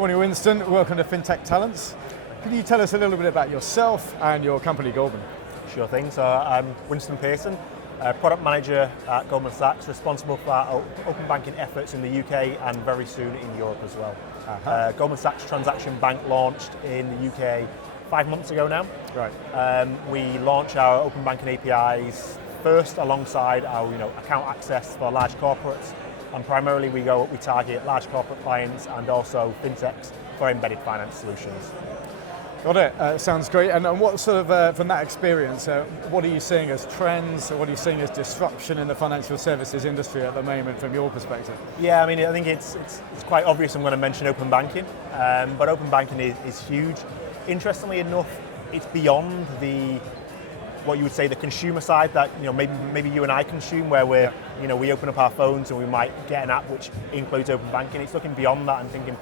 Morning, Winston. Welcome to Fintech Talents. Can you tell us a little bit about yourself and your company, Goldman? Sure thing. So I'm Winston Pearson, product manager at Goldman Sachs, responsible for our open banking efforts in the UK and very soon in Europe as well. Goldman Sachs Transaction Bank launched in the UK 5 months ago now. Right. We launch our open banking APIs first alongside our account access for large corporates, and primarily we target large corporate clients and also fintechs for embedded finance solutions. Got it. Sounds great. And what sort of, from that experience, what are you seeing as trends, or what are you seeing as disruption in the financial services industry at the moment from your perspective? Yeah, I mean, I think it's quite obvious I'm going to mention open banking, but open banking is huge. Interestingly enough, it's beyond what you would say the consumer side that maybe you and I consume, where we open up our phones and we might get an app which includes open banking. It's looking beyond that and thinking,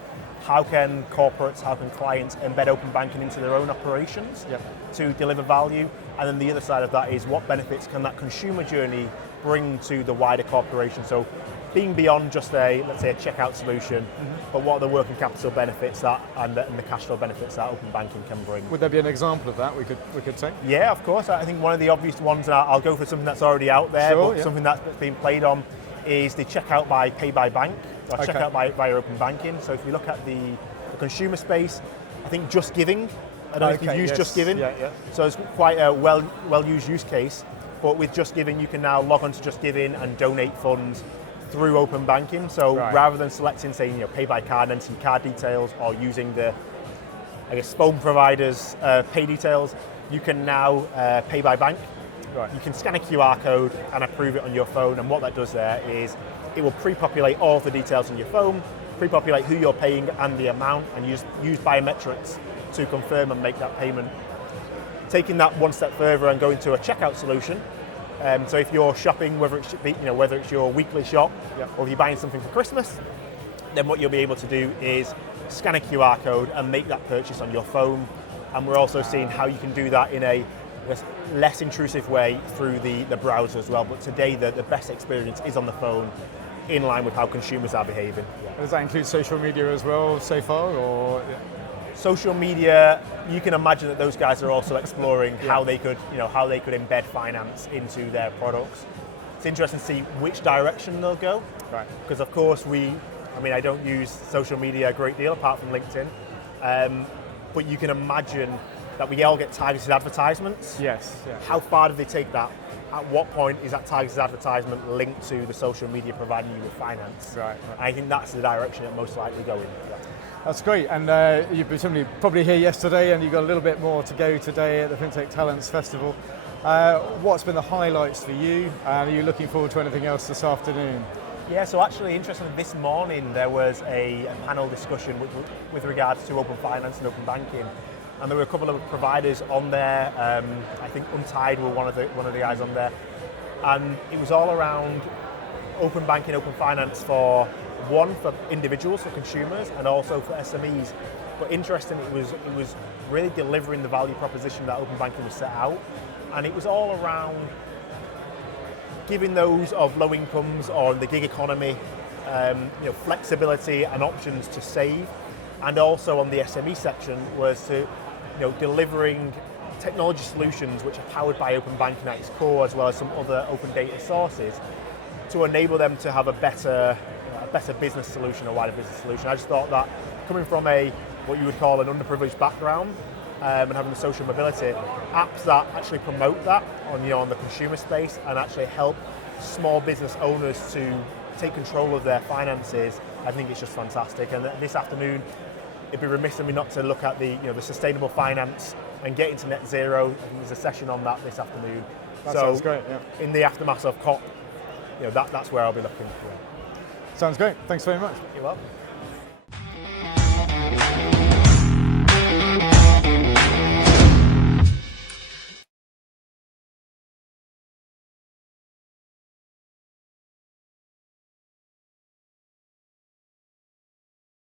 how can corporates, how can clients embed open banking into their own operations to deliver value? And then the other side of that is, what benefits can that consumer journey bring to the wider corporation? So being beyond just let's say a checkout solution, but what are the working capital benefits and the cash flow benefits that open banking can bring? Would there be an example of that we could take? Yeah, of course. I think one of the obvious ones, and I'll go for something that's already out there, something that's been played on, is the checkout by pay by bank, or checkout via open banking. So if you look at the consumer space, I think Just Giving, I don't know if you've used Just Giving, so it's quite a well-used use case, but with Just Giving you can now log on to Just Giving and donate funds through open banking. So rather than selecting, say, pay by card and entering card details, or using the, phone providers' pay details, you can now pay by bank. Right. You can scan a QR code and approve it on your phone, and what that does there is it will pre-populate all of the details on your phone, pre-populate who you're paying and the amount, and use biometrics to confirm and make that payment. Taking that one step further and going to a checkout solution. So if you're shopping, whether it's your weekly shop, or if you're buying something for Christmas, then what you'll be able to do is scan a QR code and make that purchase on your phone. And we're also seeing how you can do that in a less intrusive way through the browser as well. But today the best experience is on the phone, in line with how consumers are behaving. Does that include social media as well so far, or? Social media, you can imagine that those guys are also exploring how they could embed finance into their products. It's interesting to see which direction they'll go. Right. Because of course I don't use social media a great deal apart from LinkedIn, but you can imagine that we all get targeted advertisements. Yes. Yeah. How far do they take that? At what point is that targeted advertisement linked to the social media providing you with finance? Right. I think that's the direction it most likely go in. Yeah. That's great, and you've been probably here yesterday, and you've got a little bit more to go today at the Fintech Talents Festival. What's been the highlights for you, and are you looking forward to anything else this afternoon? Yeah, so actually, interestingly, this morning there was a panel discussion with regards to open finance and open banking, and there were a couple of providers on there. I think Untied were one of the guys on there, and it was all around open banking, open finance for individuals, for consumers, and also for SMEs. But interestingly, it was really delivering the value proposition that open banking was set out, and it was all around giving those of low incomes or the gig economy, flexibility and options to save, and also on the SME section was to delivering technology solutions which are powered by open banking at its core, as well as some other open data sources, to enable them to have a better business solution, a wider business solution. I just thought that coming from what you would call an underprivileged background, and having the social mobility, apps that actually promote that on the consumer space and actually help small business owners to take control of their finances, I think it's just fantastic. And this afternoon, it'd be remiss of me not to look at the sustainable finance and getting to net zero. I think there's a session on that this afternoon. That sounds great. Yeah. In the aftermath of COP, that's where I'll be looking for. Sounds great. Thanks very much. You're welcome.